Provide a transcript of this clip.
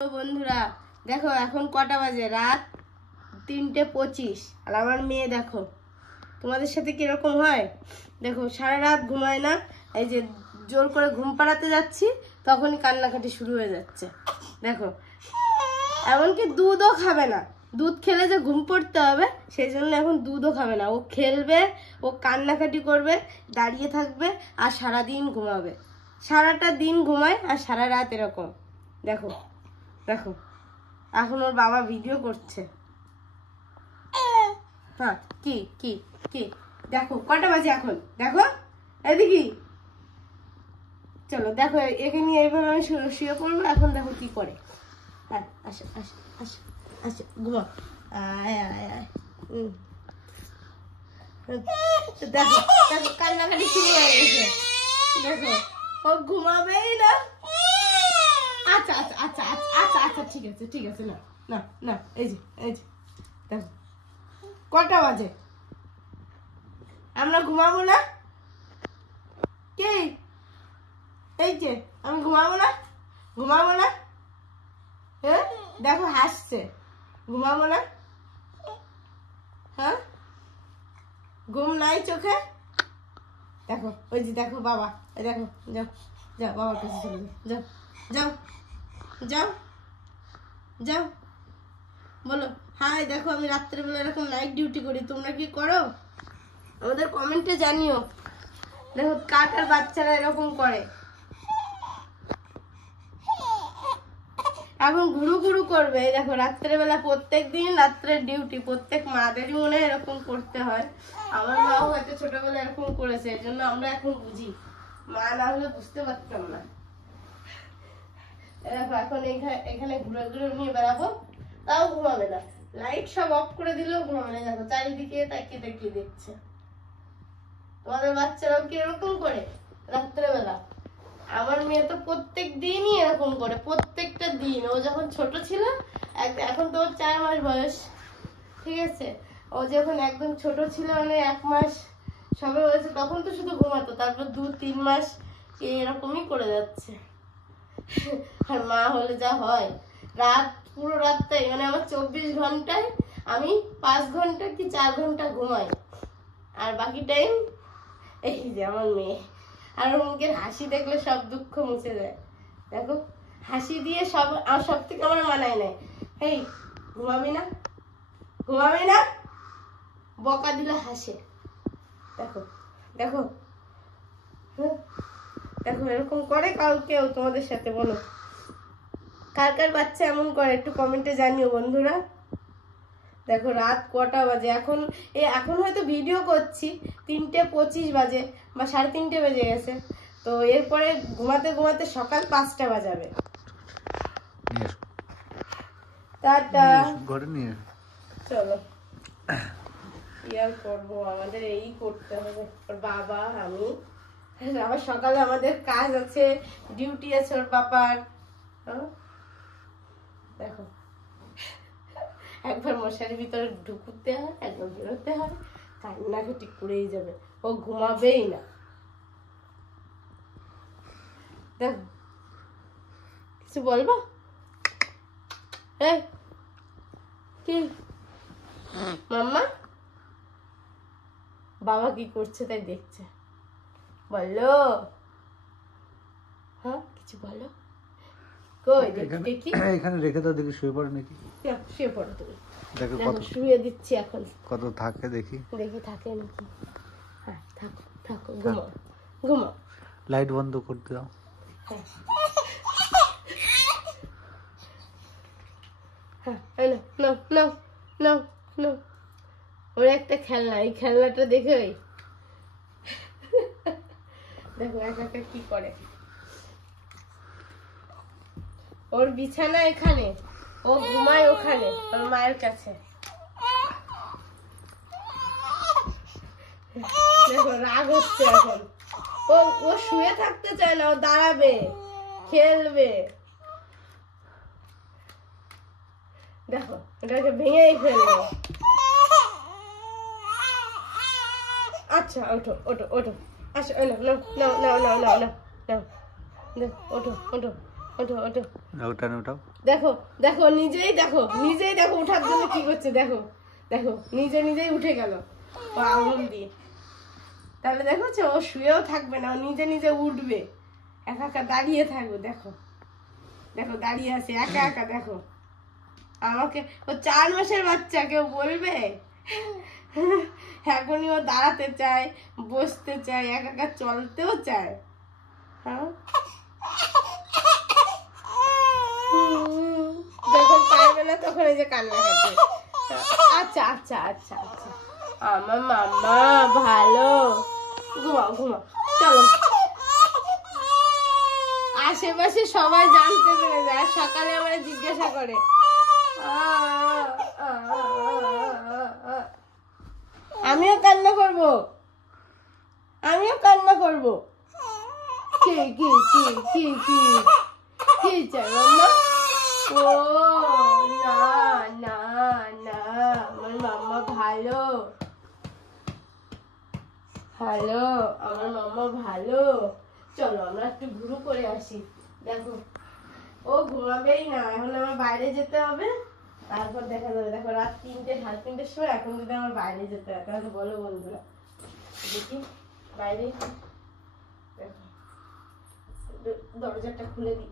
বন্ধুরা দেখো এখন কটা বাজে, রাত 3:25 আর আমার মেয়ে দেখো তোমাদের সাথে কিরকম হয় দেখো, সারা রাত ঘুমায় না। এই যে জোর করে ঘুম পাড়াতে যাচ্ছি তখনই কান্নাকাটি শুরু হয়ে যাচ্ছে। দেখো এমনকি দুধও খাবে না, দুধ খেলে যে ঘুম পড়তে হবে সেই জন্য এখন দুধও খাবে না। ও খেলবে, ও কান্নাকাটি করবে, দাঁড়িয়ে থাকবে আর সারাদিন ঘুমাবে। সারাটা দিন ঘুমায় আর সারা রাত এরকম। দেখো দেখো এখন ওর বাবা ভিডিও করছে। হ্যাঁ কি কি কি দেখো কটা বাজে এখন, দেখো এদিকে চলো। দেখো একে নিয়ে এইভাবে আমি শুয়ে পড়বো। এখন দেখো কি করে। হ্যাঁ আসো আসো আসো আসো ঘুমা। আয় আয় আয় দেখো দেখো কান্নাকাটি শুরু হয়ে গেছে। দেখো ও ঘুমাবেই না। আচ্ছা আচ্ছা আচ্ছা আচ্ছা আচ্ছা ঠিক আছে ঠিক আছে, না না না এই যে দেখো কটা বাজে, আমরা ঘুমাবো না কি? এই যে আমি ঘুমাবো না, ঘুমাবো না। হ্যাঁ দেখো হাসছে, ঘুমাবো না। হ্যাঁ ঘুম নাই চোখে। দেখো ওই যে দেখো বাবা, এই দেখো যাও যাও বাবার কাছে চলে যাও, যাও যাও যাও বলো হাই। দেখো আমি রাত্রেবেলা এরকম নাইট ডিউটি করি, তোমরা কি করো আমাদের কমেন্টে জানিও। দেখো কার কার বাচ্চারা এরকম করে। এখন ঘুরু ঘুরু করবে। দেখো রাত্রেবেলা প্রত্যেক দিন রাত্রের ডিউটি, প্রত্যেক মাদেরই মনে এরকম করতে হয়। আমার মাও হয়তো ছোটবেলা এরকম করেছে, এই জন্য আমরা এখন বুঝি, মা না হলে বুঝতে পারতাম না। দেখো এখন এখানে ঘুরে ঘুরে নিয়ে বেড়াবো, তাও ঘুমাবে না। লাইট সব অফ করে দিলেও ঘুমাবে না। দেখো চারিদিকে তাকিয়ে তাকিয়ে দেখছে। তোমাদের বাচ্চারাও কি এরকম করে রাত্রেবেলা? আমার মেয়ে তো প্রত্যেক দিনই এরকম করে, প্রত্যেকটা দিন। ও যখন ছোট ছিল, এখন তো ওর 4 মাস বয়স, ঠিক আছে? ও যখন একদম ছোট ছিল, মানে 1 মাস সবে হয়েছে, তখন তো শুধু ঘুমাতো। তারপর 2-3 মাস এরকমই করে যাচ্ছে। আর মা হলে যা হয়, রাত পুরো রাতটাই, মানে আমার 24 ঘন্টায় আমি 5 ঘন্টা কি 4 ঘন্টা ঘুমাই, আর বাকি টাইম এই যে আমার মেয়ে। আর ওর মুখের হাসি দেখলে সব দুঃখ মুছে যায়। দেখো হাসি দিয়ে সব থেকে আমার মানায় নেয়। এই ঘুমাবি না, ঘুমাবি না, বকা দিলে হাসে। দেখো দেখো দেখো এরকম করে কেউ তোমাদের সাথে? বলো কার কার বাচ্চা এমন করে, একটু কমেন্টে জানিও বন্ধুরা। দেখো রাত কটা বাজে এখন, এখন হয়তো ভিডিও করছি 3:25 বাজে বা 3:30 বেজে গেছে। তো এরপরে ঘুমাতে ঘুমাতে সকাল 5টা বাজাবে। টাটা, চলো কি আর করবো, আমাদের এই করতে হবে। বাবা আমি আবার সকালে আমাদের কাজ আছে, ডিউটি আছে ওর বাবার। দেখো একবার মশারির ভিতরে ঢুকুতে হয়, একবার বেরোতে হয়, কান্নাকাটি করেই যাবে। ও ঘুমাবেই না। দেখো কিছু বলবো? এই কি মাম্মা, বাবা কি করছে তাই দেখছে, বলো। হ্যাঁ কিছু বলো। কই দেখি, এখানে রেখে দাও, দেখি শুয়ে পড়ে নাকি। শুয়ে পড়ো তুমি। দেখো কত শুয়ে দিচ্ছি এখন, কত থাকে দেখি থাকে নাকি। হ্যাঁ থাকো থাকো, ঘুমাও ঘুমাও। লাইট বন্ধ করতে দাও। হ্যাঁ হ্যাঁ নাও নাও নাও নাও। ওর একটা খেলনা, এই খেলনাটা দেখে দেখো একা একা কি করে। ওর বিছানা এখানে, ও ঘুমায় ওখানে ওর মায়ের কাছে। দেখো রাগ হচ্ছে এখন। ও শুয়ে থাকতে চায় না, ও দাঁড়াবে, খেলবে। দেখো এটাকে ভেঙেই ফেলবে। আচ্ছা ওঠো ওঠো ওঠো, আসো নাও নাও নাও নাও নাও নাও নাও, ওঠো ওঠো ওঠো ওঠো। ওটা ওটাও দেখো দেখো নিজেই দেখো উঠার জন্য কি করছে, দেখো দেখো নিজেই উঠে গেল ও আঙুল দিয়ে। তাহলে দেখো ও শুয়েও থাকবে না, ও নিজে উঠবে, একা একা দাঁড়িয়ে থাকবে। দেখো দেখো দাঁড়িয়ে আছে একা একা। দেখো আমাকে, ও 4 মাসের বাচ্চা, কেউ বলবে? এখনই ও দাঁড়াতে চায়, বসতে চায়, একা একা চলতেও চায়। হ্যাঁ, যখন পারবে না তখন এই যে কান্না করছে। আচ্ছা আচ্ছা আচ্ছা আচ্ছা, আমার মাম্মা ভালো, ঘুমাও ঘুমাও, চলো। আশেপাশে সবাই জানতে পেরে যায়, আর সকালে আমার জিজ্ঞাসা করে আমিও কান্না করব, আমিও কান্না করব। কি কি কি কি কি কি চাই মাম্মা? ও না না না, আমার মাম্মা ভালো ভালো, আমার মাম্মা ভালো। চলো আমরা একটু ঘুরু করে আসি। দেখো ও ঘুমাবেই না, এখন আমার বাইরে যেতে হবে, তারপর দেখা যাবে। দেখো রাত 3টে 3:30 সময়, এখন যদি আমার বাইরে যেতে হয় তাহলে বলো বন্ধুরা, দেখি বাইরে। দেখো দরজাটা খুলে দিই।